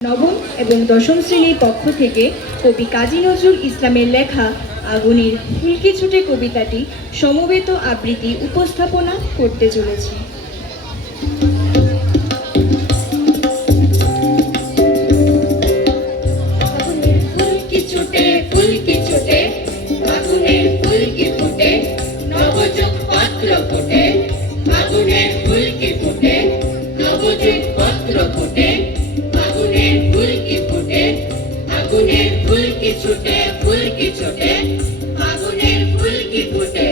নবম এবং দশম শ্রেণীর পক্ষ থেকে কবি কাজী নজরুল ইসলামের লেখা আগুনের ফুলকি ছুটে কবিতাটি সমবেত আবৃত্তি উপস্থাপনা করতে চলেছি। আগুনের ফুলকি ছুটে ফুলকি ছুটে, আগুনের ফুলকি ফুটে, নবযুগ পত্র ফুটে, আগুনের ফুলকি ফুটে, নবযুগ পত্র ফুটে, আগুনের ফুলকি ফুটে, আগুনের ফুলকি ছুটে ফুলকি ছুটে, আগুনের ফুলকি ফুটে।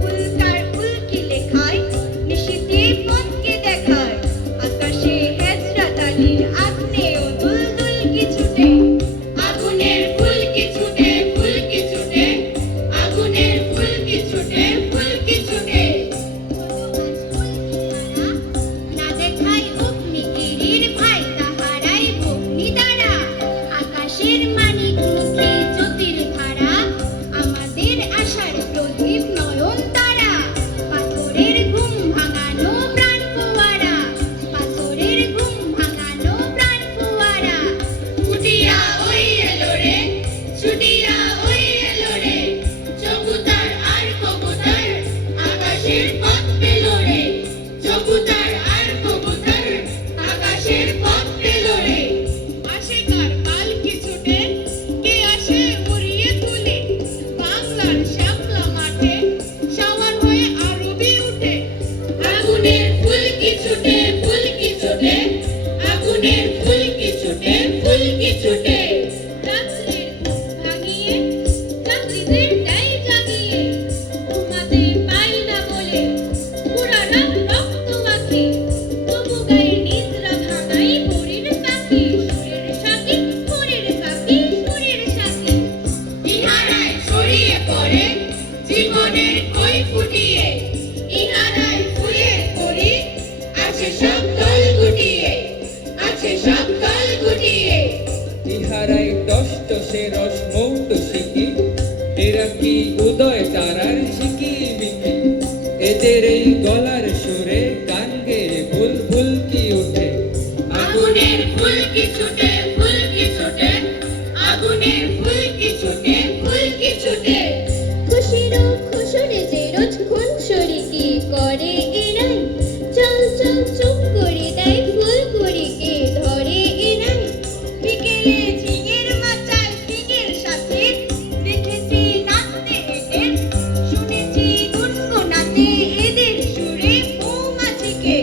ফুলকার ফুলকি লেখায় নিশীথে পথকে দেখায়, আকাশে হেজরা তালির আগ্নেয় দুলদুল কি ছুটে। আগুনের ফুলকি ছুটে ফুলকি ছুটে, আগুনের ফুলকি ছুটে ফুলকি ছুটে। না দেখায় অগ্নিগিরির ভাই তাহারাই ভগ্নি দ্বারা, আকাশের মানিক মুখে জ্যোতির ধারা, আমাদের আশার প্রদীপ নয়ন তারা। পাথরের ঘুম ভাঙানো প্রাণ ফোয়ারা, পাথরের ঘুম ভাঙানো প্রাণ ফোয়ারা। ছুটিয়া ওই এলো রে, ছুটিয়া ওই এলো রে, কবুতর আর কবুতর আকাশের পথ পেল রে, কবুতর আর কবুতর আকাশের পথ পেল রে। আসে কার পালকি ছুটে, কে আসে উড়িয়ে তুলে, বাংলার শ্যামলা মাঠে সাওয়ার হয়ে আরবি উঠে। আগুনের ফুলকি ছুটে ফুলকি ছুটে, আগুনের ফুলকি ছুটে ফুলকি ছুটে। রাত্রির ঘুম ভাঙিয়ে রাত্রিদের দেয় জাগিয়ে, ঘুমাতে পাই না বলে পুরা রাত রক্ত মাখে, তবু গায়ে নিদ্রা ভাঙাই ভোরের পাখি, সুরের সাথী ভোরের পাখি সুরের সাথী। ইহারায় ছড়িয়ে পড়ে জীবনের কই ফুটিয়ে, ইহারায় ফুয়ে পড়ি আছে সব দল গুটিয়ে, আছে সব দল গুটিয়ে। ইহারাই টসটসে রস মৌট শিখি, এরা কি উদয় তারার শিখি বিকি, এদের এই গলার সুরে গান গেয়ে বুলবুল কি ওঠে। আগুনের ফুলকি ছুটে ফুলকি ছুটে, আগুনের ফুলকি ছুটে ফুলকি ছুটে। খুশিরও খুশরে যে রোজ খুনসুরি কি করে এরাই, চল চল চুপ করে দেয় ফুল কুড়িকে ধরে এরাই। বিকেলে ঝিঙের মাচায় ঝিঙের সাথে দেখেছি নাচতে এদের, শুনেছি গুনগুনাতে এদের সুরে মৌমাছিকে।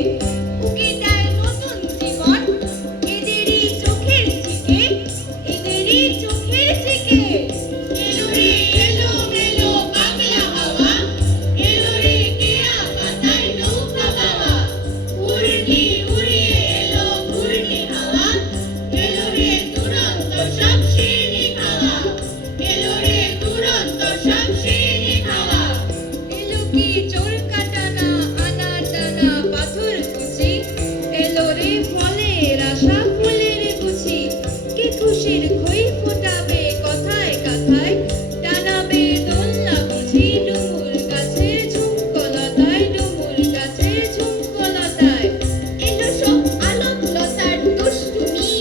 উকি দেয় নতুন জীবন এদেরই চোখের দিকে, এদেরই চোখের দিকে। এলো রে এলো মেলো বাংলা হাওয়া, এলো রে কেয়া পাতায় নৌকা বাওয়া, ঘূর্ণি উড়িয়ে এলো ঘূর্ণি হাওয়া, এলো রে দুরন্ত সব শিরনি খাওয়া, এলো রে দুরন্ত সব শিরনি খাওয়া। এলো কি চোর কাটানা আনা টানা পাথর কুচি, এলো রে ফলের আশা ফুলের গুছি। কি খুশির খই ফোটাবে কথায় কথায়, টানাবে দোলনা বুঝি ডুমুর গাছে ঝুমকলতায়, ডুমুর গাছে ঝুমকলতায়। এলো সব আলোক লতার দুষ্টুমি,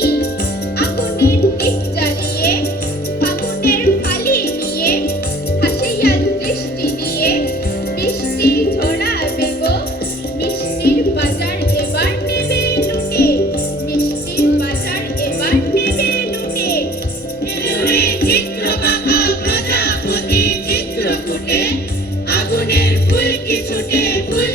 আগুনের দিক জ্বালিয়ে ফাগুনের ফালি নিয়ে, হাসে আজ বৃষ্টি দিয়ে বৃষ্টি ঝরাবে গো, মিষ্টির বাজার এবার নেবে লুটে, মিষ্টির বাজার এবার নেবে লুটে। এলো রে চিত্র বাঁকা প্রজাপতি চিত্র ফুটে, আগুনের ফুলকি ছুটে ফুল